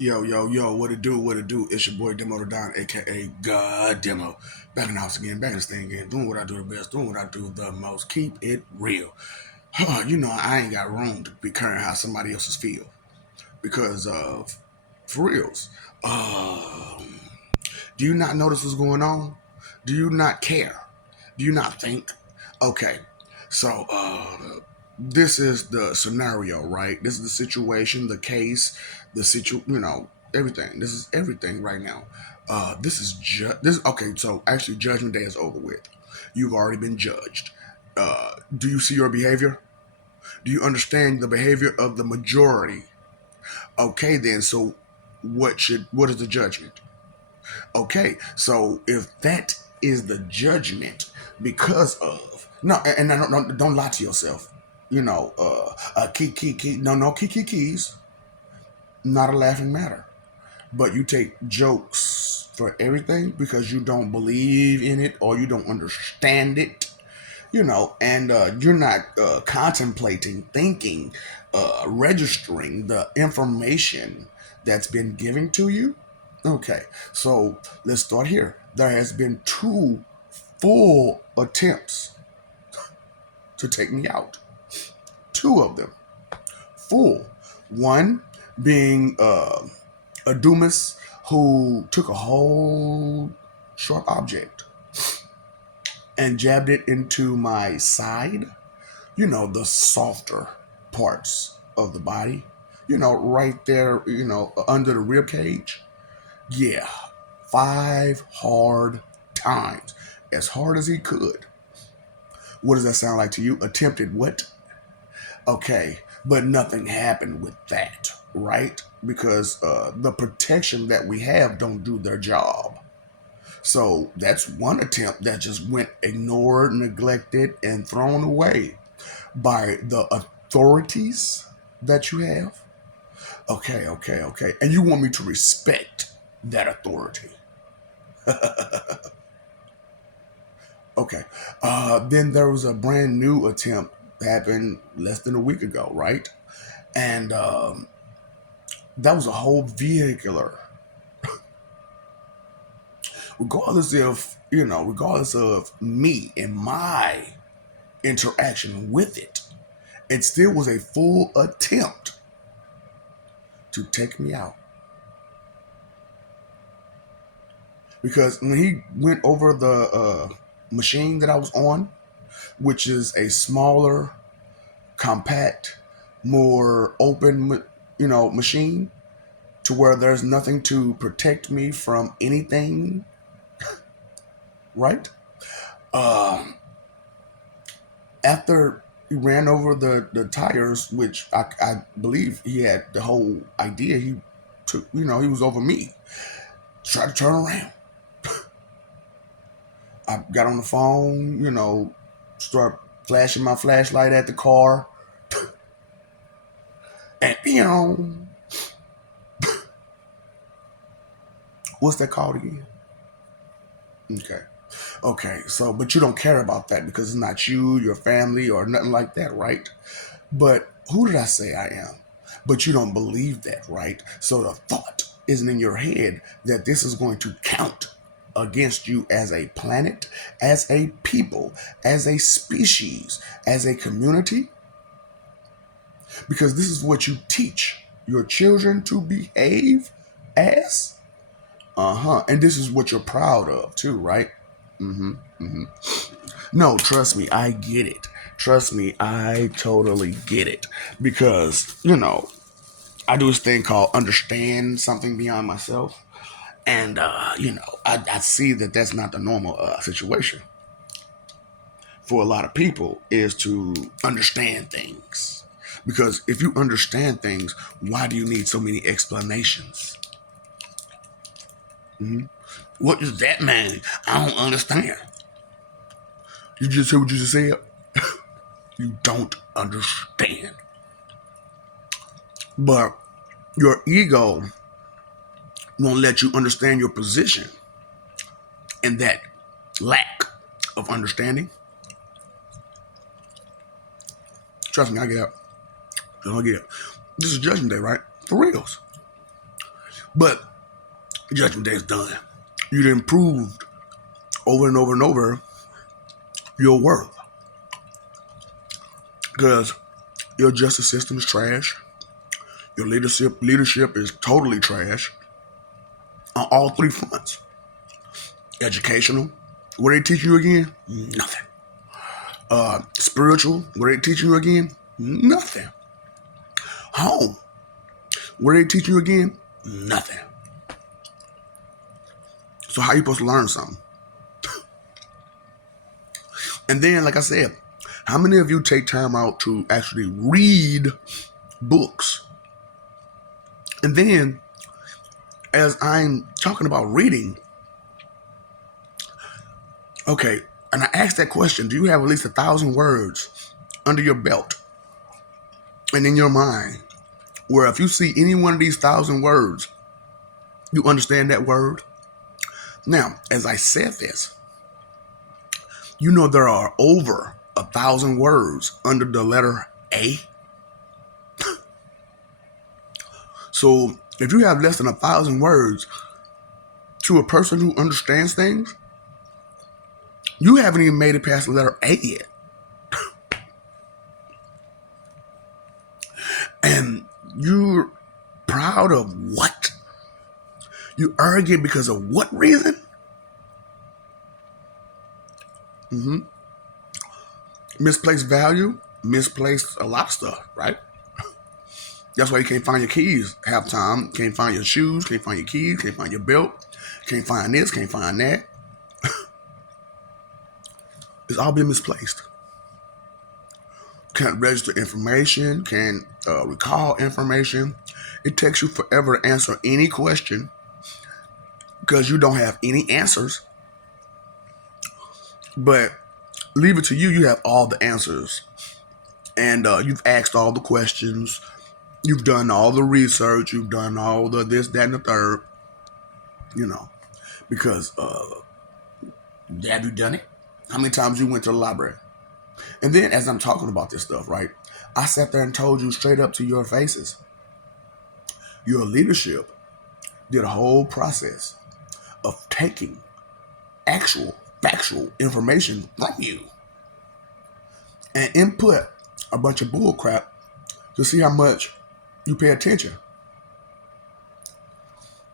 Yo, yo, yo, what it do, what it do? It's your boy Demo the Don, aka God Demo. Back in the house again, back in this thing again, doing what I do the best, doing what I do the most. Keep it real. You know, I ain't got room to be caring how somebody else's feel. Because for reals. Um, do you not notice what's going on? Do you not care? Do you not think? Okay, so this is the scenario, right? This is the situation, the case, everything. This is everything right now. This. Okay, so actually, Judgment Day is over with. You've already been judged. Do you see your behavior? Do you understand the behavior of the majority? Okay, then. So, what is the judgment? Okay, so if that is the judgment because of no, and don't lie to yourself. Keys, not a laughing matter. But you take jokes for everything because you don't believe in it or you don't understand it, and you're not contemplating, thinking, registering the information that's been given to you. Okay, so let's start here. There has been two full attempts to take me out. Two of them, full. One being a Dumas who took a whole sharp object and jabbed it into my side. The softer parts of the body. Right there. Under the rib cage. Yeah, 5 hard times, as hard as he could. What does that sound like to you? Attempted what? Okay, but nothing happened with that, right? Because the protection that we have don't do their job. So that's one attempt that just went ignored, neglected, and thrown away by the authorities that you have. Okay, okay, okay. And you want me to respect that authority. Okay. Then there was a brand new attempt happened less than a week ago, right? And that was a whole vehicular. Regardless of me and my interaction with it, it still was a full attempt to take me out. Because when he went over the machine that I was on, which is a smaller, compact, more open, machine, to where there's nothing to protect me from anything, right? Um, After he ran over the tires, which I believe he had the whole idea. He took, he was over me. Tried to turn around. I got on the phone, start flashing my flashlight at the car. And, what's that called again? Okay. Okay. So, but you don't care about that because it's not you, your family, or nothing like that, right? But who did I say I am? But you don't believe that, right? So the thought isn't in your head that this is going to count against you as a planet, as a people, as a species, as a community, because this is what you teach your children to behave as. And this is what you're proud of too, right? Mm-hmm. Mm-hmm. No, trust me, I get it. Trust me, I totally get it. Because, I do this thing called understand something beyond myself. And, I see that that's not the normal situation for a lot of people is to understand things. Because if you understand things, why do you need so many explanations? Mm-hmm. What does that mean? I don't understand. You just heard what you just said? You don't understand. But your ego won't let you understand your position and that lack of understanding. Trust me, I get it. I get it. This is Judgment Day, right? For reals. But Judgment Day is done. You done proved over and over and over your worth. Because your justice system is trash. Your leadership is totally trash on all three fronts. Educational, what they teach you again? Nothing. Spiritual, what they teach you again? Nothing. Home, what they teach you again? Nothing. So how you supposed to learn something? And then, like I said, how many of you take time out to actually read books? And then, as I'm talking about reading, okay, and I asked that question, do you have at least 1,000 words under your belt and in your mind where if you see any one of these 1,000 words, you understand that word? Now, as I said this, you know there are over 1,000 words under the letter A. So if you have less than 1,000 words to a person who understands things, you haven't even made it past the letter A yet. And you're proud of what? You arrogant because of what reason? Misplaced value, misplaced a lot of stuff, right? That's why you can't find your keys half time. Can't find your shoes, can't find your keys, can't find your belt, can't find this, can't find that. It's all been misplaced. Can't register information, can't recall information. It takes you forever to answer any question because you don't have any answers. But leave it to you, you have all the answers. And you've asked all the questions. You've done all the research. You've done all the this, that, and the third. You know, because have you done it? How many times you went to the library? And then as I'm talking about this stuff, right, I sat there and told you straight up to your faces, your leadership did a whole process of taking actual factual information from you and input a bunch of bull crap to see how much you pay attention.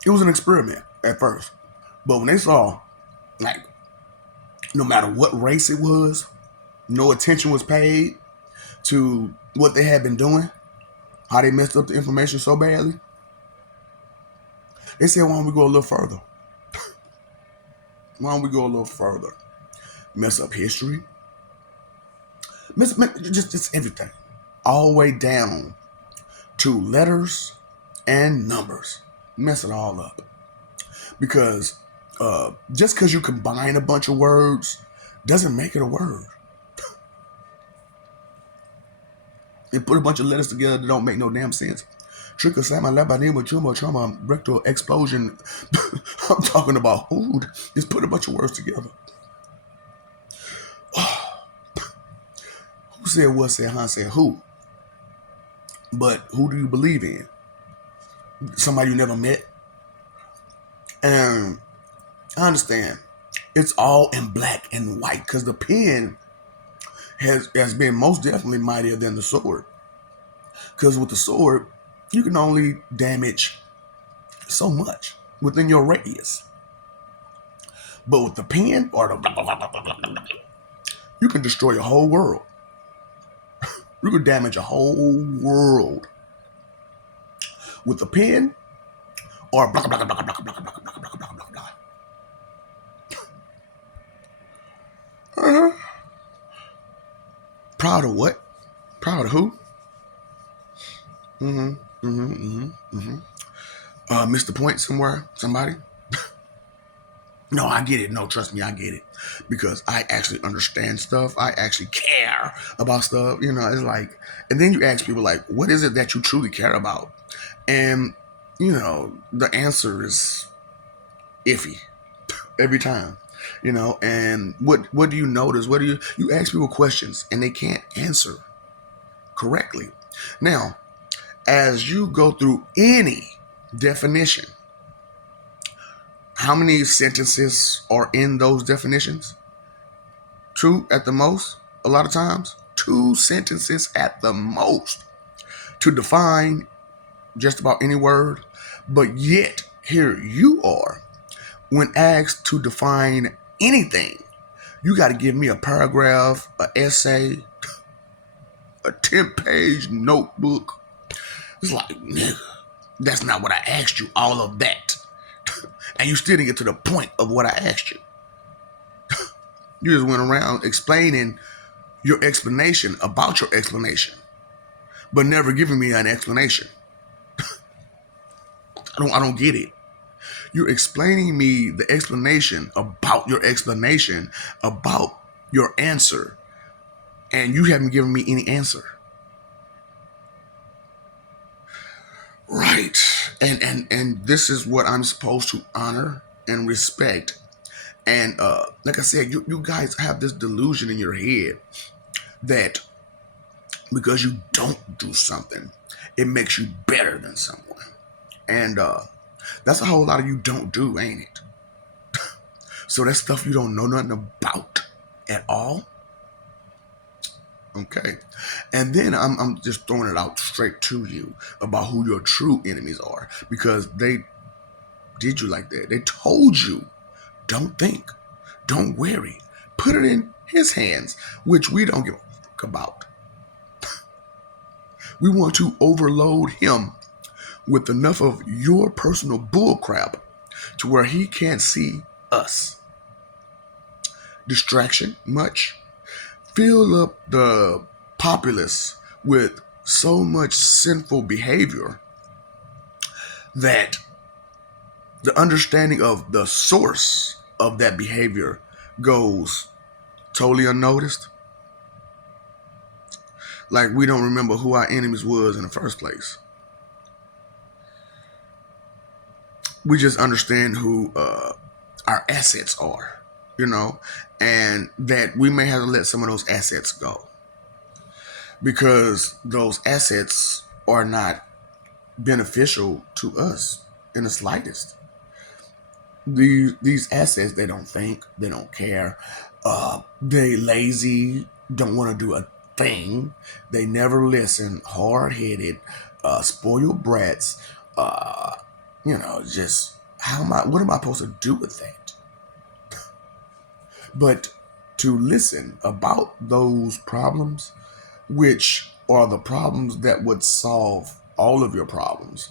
It was an experiment at first. But when they saw, like, no matter what race it was, no attention was paid to what they had been doing, how they messed up the information so badly, they said, why don't we go a little further? Why don't we go a little further? Mess up history. Just everything. All the way down to letters and numbers. Mess it all up. Because just because you combine a bunch of words doesn't make it a word. And put a bunch of letters together that don't make no damn sense. Trichosama labanema chuma trauma rectal explosion. I'm talking about who just put a bunch of words together. Who said what, said Han, said who? But who do you believe in? Somebody you never met? And I understand. It's all in black and white because the pen has been most definitely mightier than the sword. Because with the sword, you can only damage so much within your radius. But with the pen or the you can destroy a whole world. You can damage a whole world with the pen or blah blah blah blah blah blah blah blah blah blah blah blah. Proud of what? Proud of who? Missed the point somewhere? Somebody? No, I get it. No, trust me, I get it. Because I actually understand stuff. I actually care about stuff. You know, it's like, and then you ask people like, what is it that you truly care about? And, you know, the answer is iffy every time. You know, and what do you notice? What do you ask people questions and they can't answer correctly. Now, as you go through any definition, How many sentences are in those definitions? Two at the most, a lot of times. Two sentences at the most to define just about any word. But yet, here you are, when asked to define anything, you got to give me a paragraph, an essay, a 10-page notebook. It's like, nigga, that's not what I asked you, all of that. And you still didn't get to the point of what I asked you. You just went around explaining your explanation about your explanation, but never giving me an explanation. I don't get it. You're explaining me the explanation about your answer, and you haven't given me any answer. Right. And this is what I'm supposed to honor and respect. And like I said, you guys have this delusion in your head that because you don't do something, it makes you better than someone. And that's a whole lot of you don't do, ain't it? So that's stuff you don't know nothing about at all. Okay. And then I'm just throwing it out straight to you about who your true enemies are, because they did you like that. They told you, don't think, don't worry, put it in his hands, which we don't give a fuck about. We want to overload him with enough of your personal bullcrap to where he can't see us. Distraction, much. Fill up the populace with so much sinful behavior that the understanding of the source of that behavior goes totally unnoticed. Like we don't remember who our enemies was in the first place. We just understand who our assets are, and that we may have to let some of those assets go because those assets are not beneficial to us in the slightest. These assets, they don't think, they don't care, they lazy, don't want to do a thing, they never listen, hard-headed, spoiled brats, just what am I supposed to do with that? But to listen about those problems, which are the problems that would solve all of your problems,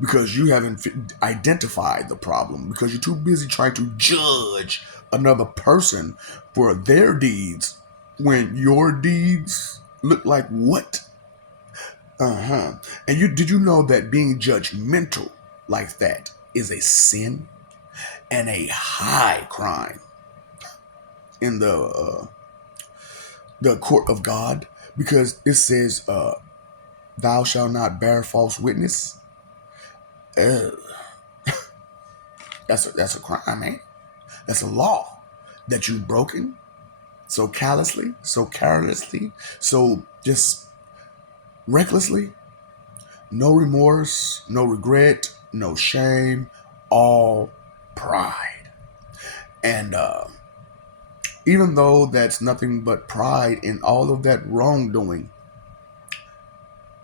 because you haven't identified the problem, because you're too busy trying to judge another person for their deeds when your deeds look like what? And did you know that being judgmental like that is a sin and a high crime in the court of God? Because it says, "Thou shalt not bear false witness." Uh, that's a crime, man. That's a law that you've broken so callously, so carelessly, so just recklessly. No remorse, no regret, no shame, all pride. And even though that's nothing but pride in all of that wrongdoing,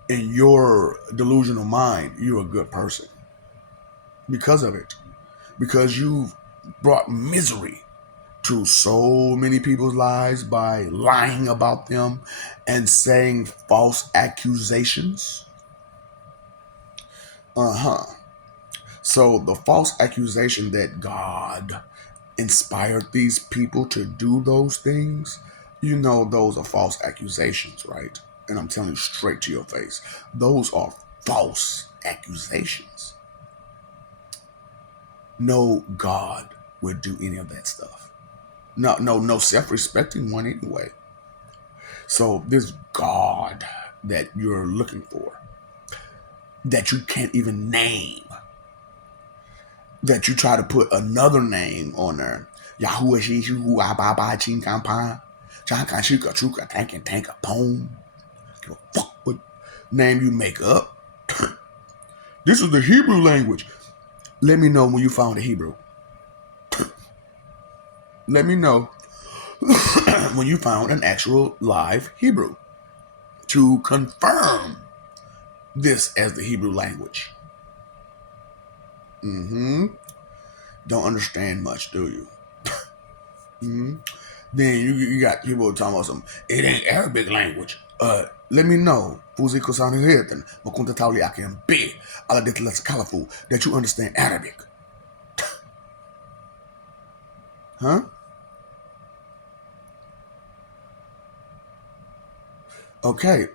in your delusional mind, you're a good person because of it. Because you've brought misery to so many people's lives by lying about them and saying false accusations. So the false accusation that God inspired these people to do those things, those are false accusations, right? And I'm telling you straight to your face, those are false accusations. No God would do any of that stuff. No self-respecting one anyway. So this God that you're looking for, that you can't even name, that you try to put another name on there. Yahuwah Shi Hu Ababa Chin Kampan. Chanka Chuka Chuka Tank Tank a Pone. Give a fuck what name you make up. This is the Hebrew language. Let me know when you found a Hebrew. Let me know when you found an actual live Hebrew to confirm this as the Hebrew language. Mm-hmm. Don't understand much, do you? Mm-hmm. Then you got people talking about some. It ain't Arabic language. Let me know. Fuzi kusani hirten. Makunta tauli akin be. Ala det let's colorful that you understand Arabic. Huh? Okay.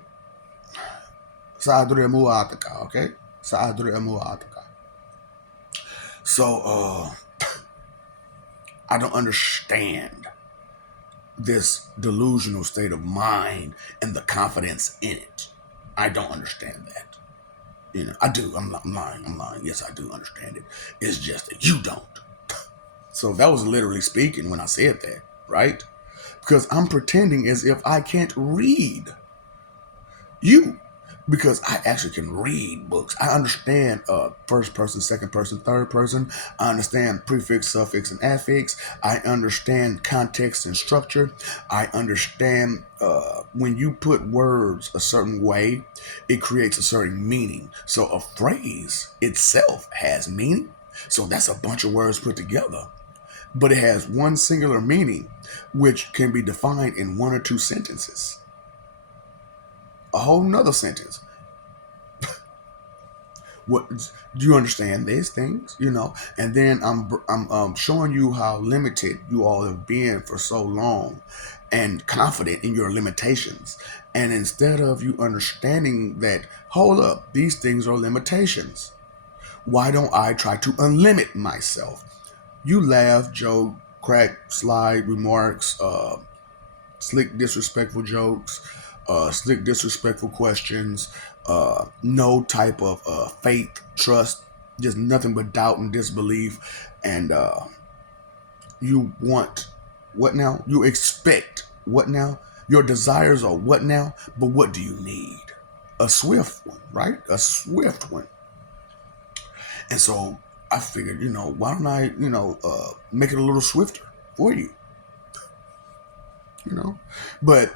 Saadure muataka. Okay. Saadure muataka. So I don't understand this delusional state of mind and the confidence in it. I don't understand that. You know, I do. I'm not lying. I'm lying. Yes, I do understand it. It's just that you don't. So that was literally speaking when I said that, right? Because I'm pretending as if I can't read you. Because I actually can read books. I understand first person, second person, third person. I understand prefix, suffix, and affix. I understand context and structure. I understand when you put words a certain way, it creates a certain meaning. So a phrase itself has meaning. So that's a bunch of words put together. But it has one singular meaning, which can be defined in one or two sentences. A whole nother sentence. What do you understand these things? You know, and then I'm showing you how limited you all have been for so long, and confident in your limitations. And instead of you understanding that, hold up, these things are limitations. Why don't I try to unlimit myself? You laugh, joke, crack, slide remarks, slick disrespectful jokes, slick disrespectful questions, no type of faith, trust, just nothing but doubt and disbelief. And you want what now? You expect what now? Your desires are what now? But what do you need? A swift one, right? A swift one. And so I figured, why don't I, make it a little swifter for you? you know. But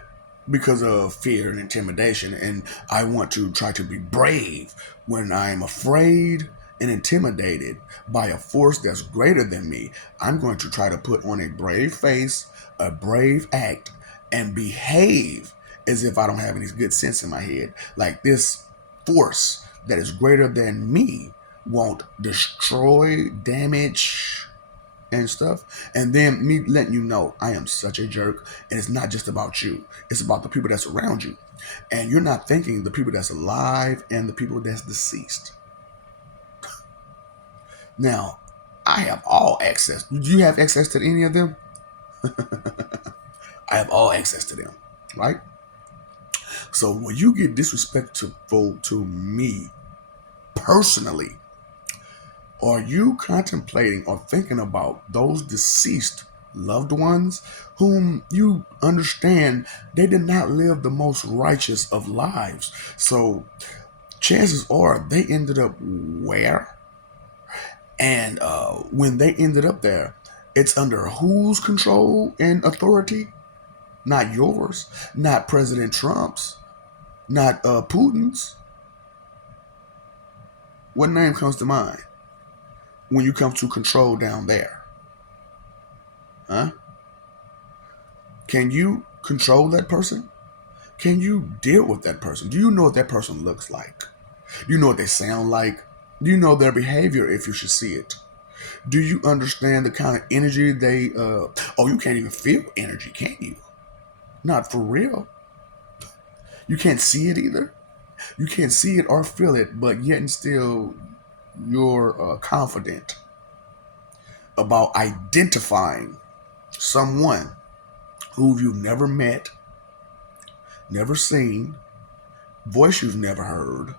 because of fear and intimidation, and I want to try to be brave when I'm afraid and intimidated by a force that's greater than me, I'm going to try to put on a brave face, a brave act, and behave as if I don't have any good sense in my head. Like this force that is greater than me won't destroy, damage, and stuff. And then me letting you know I am such a jerk. And it's not just about you, it's about the people that's around you. And you're not thinking the people that's alive and the people that's deceased. Now, I have all access. Do you have access to any of them? I have all access to them, right? So when you get disrespectful to me personally, are you contemplating or thinking about those deceased loved ones whom you understand they did not live the most righteous of lives? So chances are they ended up where? And when they ended up there, it's under whose control and authority? Not yours, not President Trump's, not Putin's. What name comes to mind when you come to control down there? Huh? Can you control that person? Can you deal with that person? Do you know what that person looks like? Do you know what they sound like? Do you know their behavior if you should see it? Do you understand the kind of energy they oh, you can't even feel energy, can you? Not for real. You can't see it either. You can't see it or feel it, but yet and still you're confident about identifying someone who you've never met, never seen, voice you've never heard,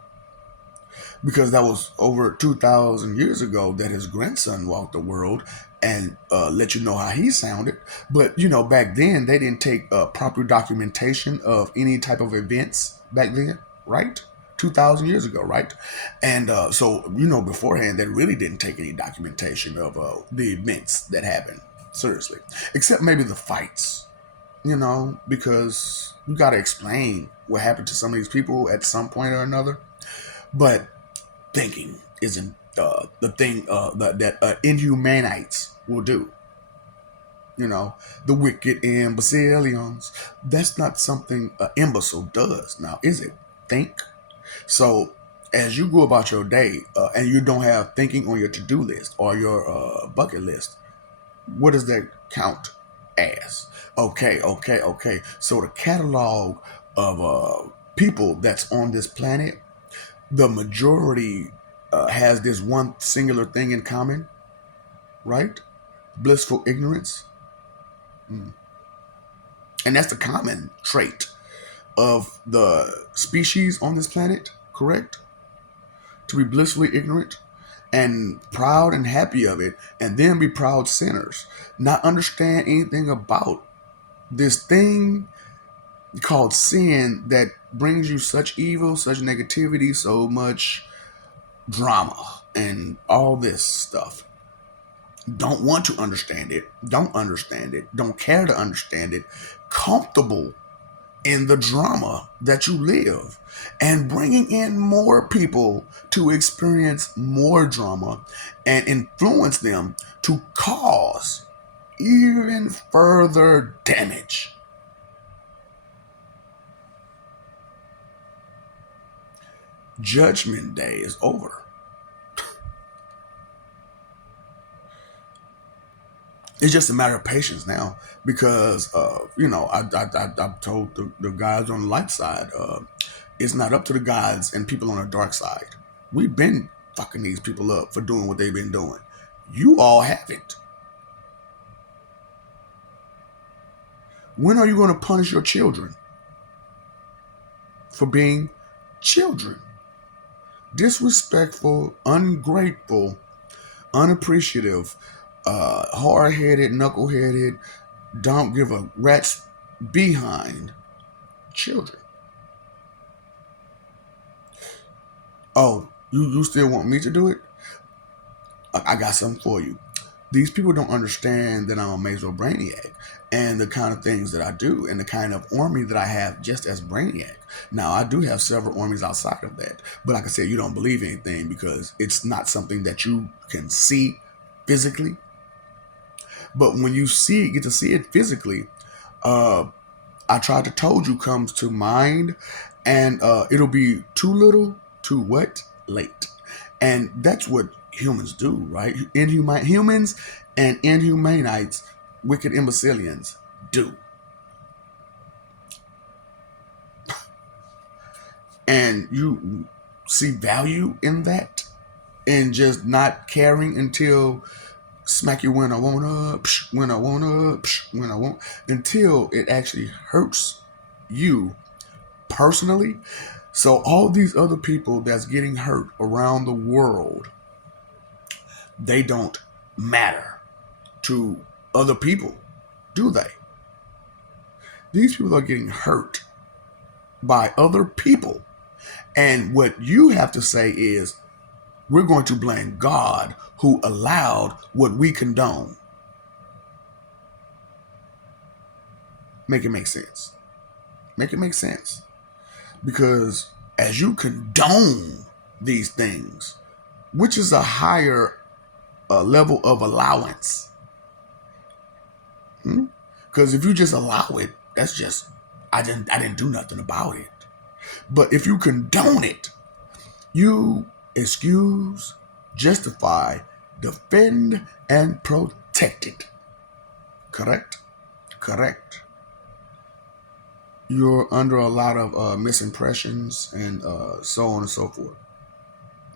because that was over 2,000 years ago that his grandson walked the world and let you know how he sounded. But, back then they didn't take proper documentation of any type of events back then, right? 2,000 years ago, right? And so, beforehand, they really didn't take any documentation of the events that happened, seriously, except maybe the fights, because you got to explain what happened to some of these people at some point or another. But thinking isn't the thing that inhumanites will do. The wicked imbecilians. That's not something an imbecile does now, is it? Think. So, as you go about your day and you don't have thinking on your to do list or your bucket list, what does that count as? Okay, okay, okay. So, the catalog of people that's on this planet, the majority has this one singular thing in common, right? Blissful ignorance. Mm. And that's the common trait of the species on this planet, correct? To be blissfully ignorant and proud and happy of it, and then be proud sinners, not understand anything about this thing called sin that brings you such evil, such negativity, so much drama, and all this stuff. Don't want to understand it, don't understand it, don't care to understand it, comfortable in the drama that you live, and bringing in more people to experience more drama and influence them to cause even further damage. Judgment Day is over. It's just a matter of patience now because, I've told the guys on the light side, it's not up to the guys and people on the dark side. We've been fucking these people up for doing what they've been doing. You all haven't. When are you going to punish your children for being children? Disrespectful, ungrateful, unappreciative, hard headed, knuckleheaded, don't give a rat's behind children. Oh, you still want me to do it? I got something for you. These people don't understand that I'm a Mazo Brainiac and the kind of things that I do and the kind of army that I have just as Brainiac. Now, I do have several armies outside of that. But like I said, you don't believe anything because it's not something that you can see physically. But when you get to see it physically, uh, I tried to told you comes to mind, and it'll be too little, too what, late, and that's what humans do, right? Humans and inhumanites, wicked imbecilians do, and you see value in that, and just not caring until smack you when I wanna, when I wanna, when I want, until it actually hurts you personally. So all these other people that's getting hurt around the world, they don't matter to other people, do they? These people are getting hurt by other people. And what you have to say is, we're going to blame God who allowed what we condone. Make it make sense. Make it make sense. Because as you condone these things, which is a higher level of allowance. Because if you just allow it, that's just I didn't do nothing about it. But if you condone it, you excuse, justify, defend, and protect it. Correct? Correct. You're under a lot of misimpressions and so on and so forth.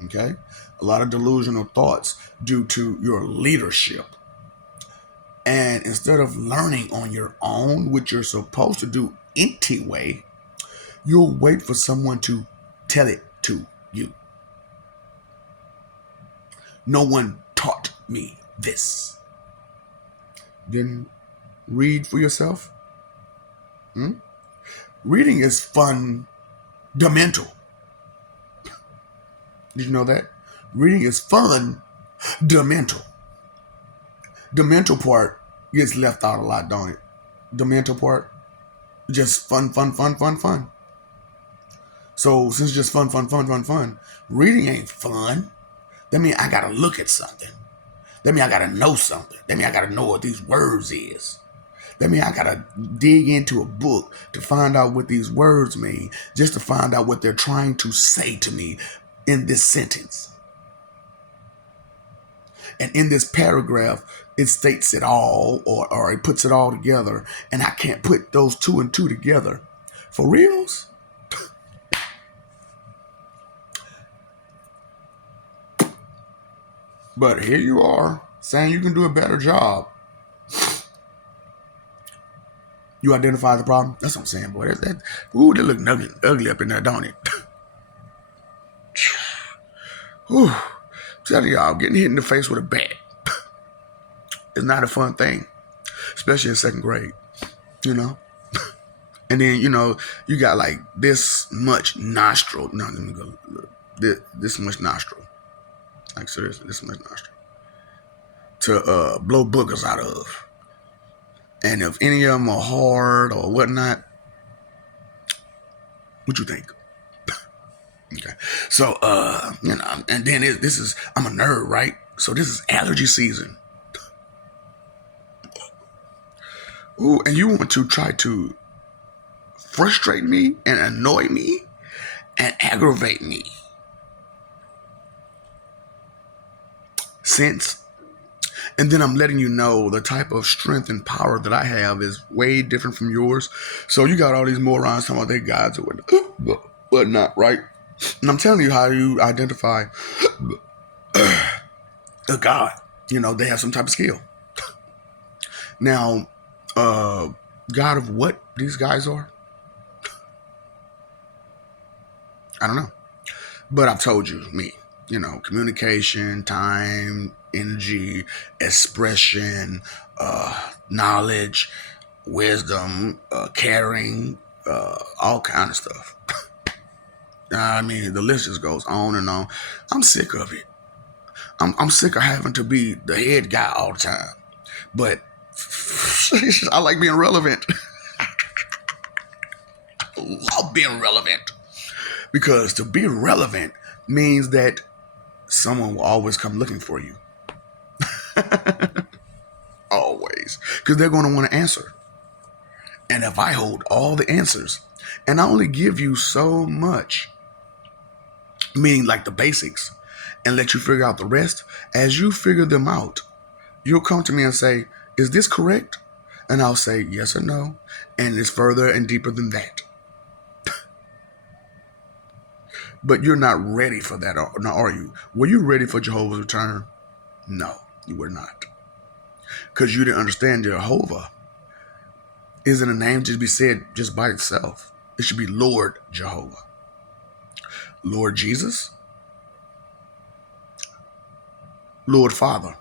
Okay? A lot of delusional thoughts due to your leadership. And instead of learning on your own, which you're supposed to do anyway, you'll wait for someone to tell it to you. No one taught me this. Then read for yourself. Hmm? Reading is fundamental. Did you know that? Reading is fun. The mental. The mental part gets left out a lot, don't it? The mental part, just fun, fun, fun, fun, fun. So since it's just fun, fun, fun, fun, fun, reading ain't fun. That means I gotta look at something. That means I gotta know something. That means I gotta know what these words is. That means I gotta dig into a book to find out what these words mean, just to find out what they're trying to say to me in this sentence. And in this paragraph, it states it all, or it puts it all together, and I can't put those two and two together. For reals? But here you are saying you can do a better job. You identify the problem. That's what I'm saying, boy. Ooh, they look ugly up in there, don't it? Ooh, tell y'all, getting hit in the face with a bat is not a fun thing, especially in second grade. You know. And then you got like this much nostril. No, let me go. Look. This much nostril. Like seriously, this much nostril to blow boogers out of. And if any of them are hard or whatnot, what you think? Okay. So, and then this is, I'm a nerd, right? So this is allergy season. Ooh, and you want to try to frustrate me and annoy me and aggravate me. And then I'm letting you know the type of strength and power that I have is way different from yours. So you got all these morons talking about their gods or whatnot, right? And I'm telling you how you identify a god. They have some type of skill. Now, god of what these guys are, I don't know. But I've told you, me, communication, time, energy, expression, knowledge, wisdom, caring, all kind of stuff. I mean, the list just goes on and on. I'm sick of it. I'm sick of having to be the head guy all the time. But I like being relevant. I love being relevant. Because to be relevant means that someone will always come looking for you. Always. Because they're going to want to answer. And if I hold all the answers, and I only give you so much, meaning like the basics, and let you figure out the rest, as you figure them out, you'll come to me and say, is this correct? And I'll say yes or no. And it's further and deeper than that. But you're not ready for that, are you? Were you ready for Jehovah's return? No, you were not. Because you didn't understand Jehovah isn't a name to be said just by itself. It should be Lord Jehovah. Lord Jesus. Lord Father.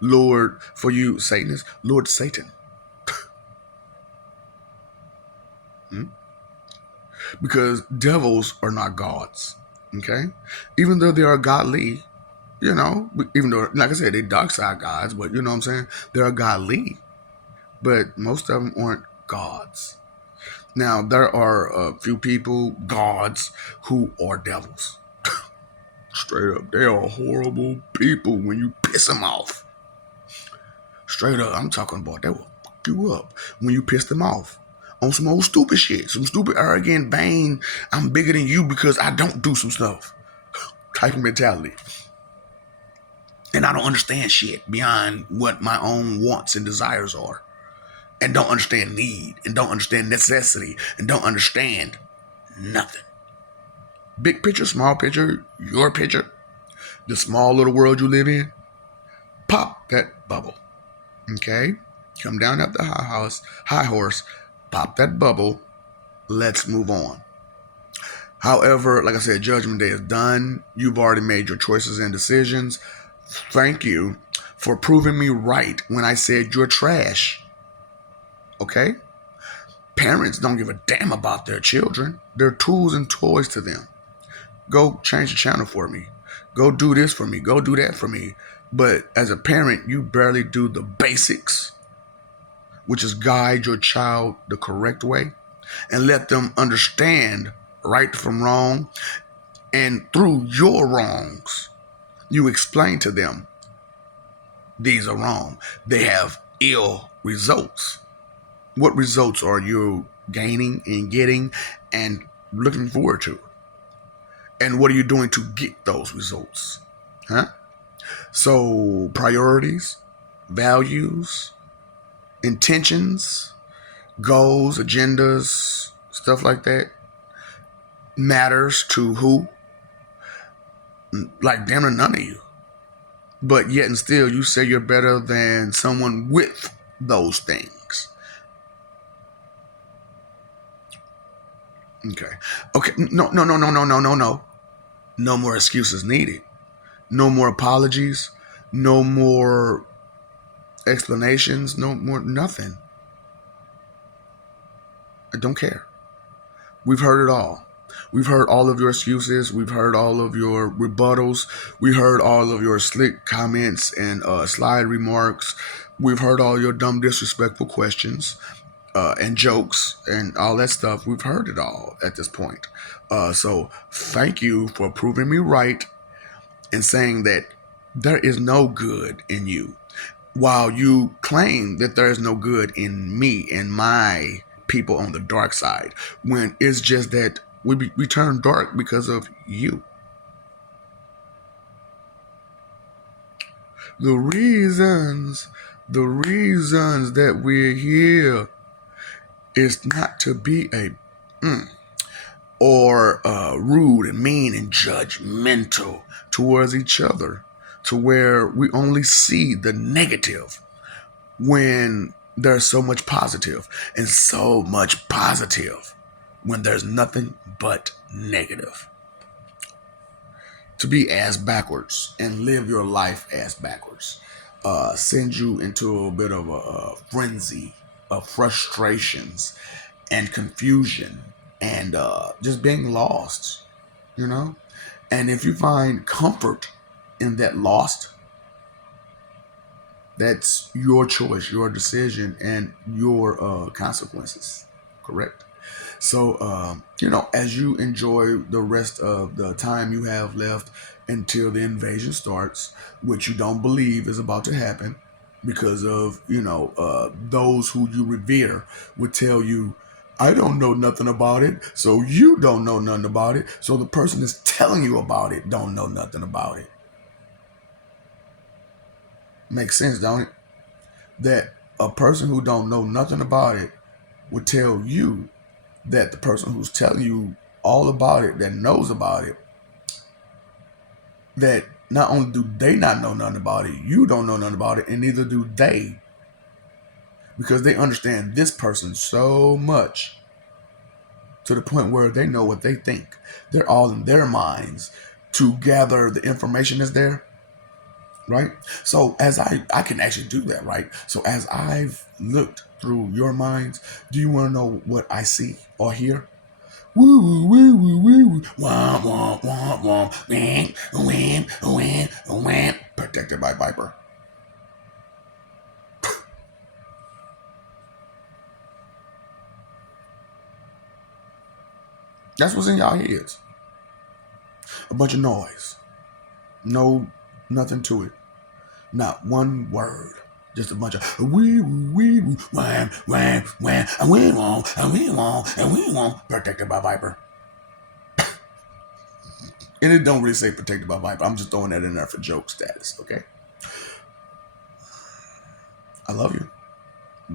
Lord, for you Satanists, Lord Satan. Because devils are not gods. Okay? Even though they are godly, even though, like I said, they're dark side gods, but you know what I'm saying? They are godly. But most of them aren't gods. Now, there are a few people, gods, who are devils. Straight up, they are horrible people when you piss them off. Straight up, I'm talking about they will fuck you up when you piss them off. On some old stupid shit. Some stupid, arrogant, vain, I'm bigger than you because I don't do some stuff type of mentality. And I don't understand shit beyond what my own wants and desires are. And don't understand need. And don't understand necessity. And don't understand nothing. Big picture, small picture, your picture. The small little world you live in. Pop that bubble. Okay? Come down up the high horse. Pop that bubble. Let's move on. However, like I said, Judgment Day is done. You've already made your choices and decisions. Thank you for proving me right when I said you're trash. Okay? Parents don't give a damn about their children. They're tools and toys to them. Go change the channel for me. Go do this for me. Go do that for me. But as a parent, you barely do the basics, which is guide your child the correct way and let them understand right from wrong. And through your wrongs, you explain to them these are wrong. They have ill results. What results are you gaining and getting and looking forward to? And what are you doing to get those results? Huh? So, priorities, values, intentions, goals, agendas, stuff like that matters to who? Like, damn near none of you. But yet and still, you say you're better than someone with those things. Okay. Okay. No, no, no, no, no, no, no, no. No more excuses needed. No more apologies. No more explanations. No more nothing. I don't care. We've heard it all. We've heard all of your excuses. We've heard all of your rebuttals. We heard all of your slick comments and slide remarks. We've heard all your dumb, disrespectful questions and jokes and all that stuff. We've heard it all at this point. So thank you for proving me right and saying that there is no good in you, while you claim that there is no good in me and my people on the dark side, when it's just that we turn dark because of you. The reasons, the reasons that we're here is not to be a or rude and mean and judgmental towards each other, to where we only see the negative when there's so much positive, and so much positive when there's nothing but negative. To be ass backwards and live your life ass backwards send you into a bit of a frenzy of frustrations and confusion and just being lost, you know? And if you find comfort in that lost, that's your choice, your decision, and your consequences. Correct? So, as you enjoy the rest of the time you have left until the invasion starts, which you don't believe is about to happen, because of, those who you revere would tell you, I don't know nothing about it, so you don't know nothing about it. So the person that's telling you about it don't know nothing about it. Makes sense, don't it? That a person who don't know nothing about it would tell you that the person who's telling you all about it, that knows about it, that not only do they not know nothing about it, you don't know nothing about it, and neither do they, because they understand this person so much to the point where they know what they think. They're all in their minds to gather the information that's there, right? So as I can actually do that, right? So as I've looked through your minds, do you want to know what I see or hear? Woo woo woo woo woo. Wah wah wah wah. Wham wham wham wham. Protected by Viper. That's what's in y'all heads. A bunch of noise. No, nothing to it. Not one word. Just a bunch of wee woo wee woo wham wham wham and we won't and we won't and we won't. Protected by Viper. And it don't really say protected by Viper. I'm just throwing that in there for joke status. Okay. I love you.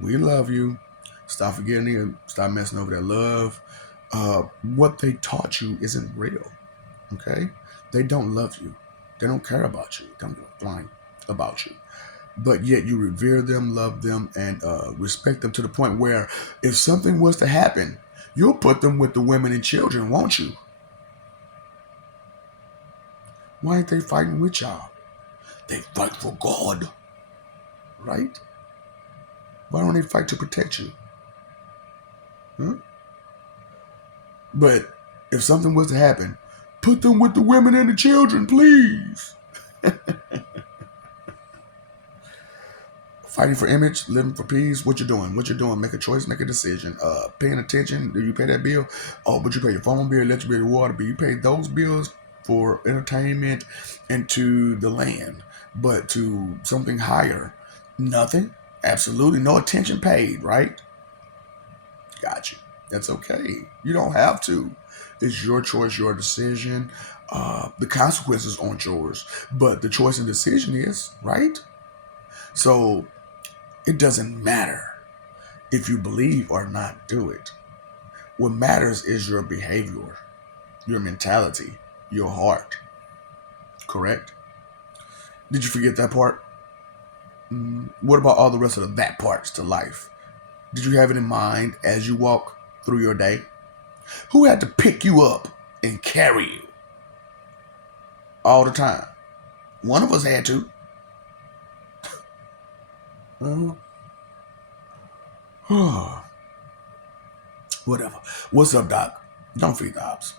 We love you. Stop forgetting it. Stop messing over that love. What they taught you isn't real. Okay? They don't love you. They don't care about you. They don't give a flying about you. But yet you revere them, love them, and respect them to the point where if something was to happen, you'll put them with the women and children, won't you? Why ain't they fighting with y'all? They fight for God. Right? Why don't they fight to protect you? Huh? But if something was to happen, Put them with the women and the children, please. Fighting for image, living for peace. What you doing? What you doing? Make a choice, make a decision. Paying attention. Do you pay that bill? Oh, but you pay your phone bill, electric bill, water bill. You pay those bills for entertainment and to the land, but to something higher, nothing. Absolutely no attention paid. Right? Got you. That's okay. You don't have to. It's your choice, your decision. The consequences aren't yours, but the choice and decision is right. So it doesn't matter if you believe or not do it. What matters is your behavior, your mentality, your heart. Correct? Did you forget that part? What about all the rest of the that parts to life? Did you have it in mind as you walk through your day? Who had to pick you up and carry you all the time? One of us had to. Uh, Whatever. What's up, Doc? Don't feed the ops.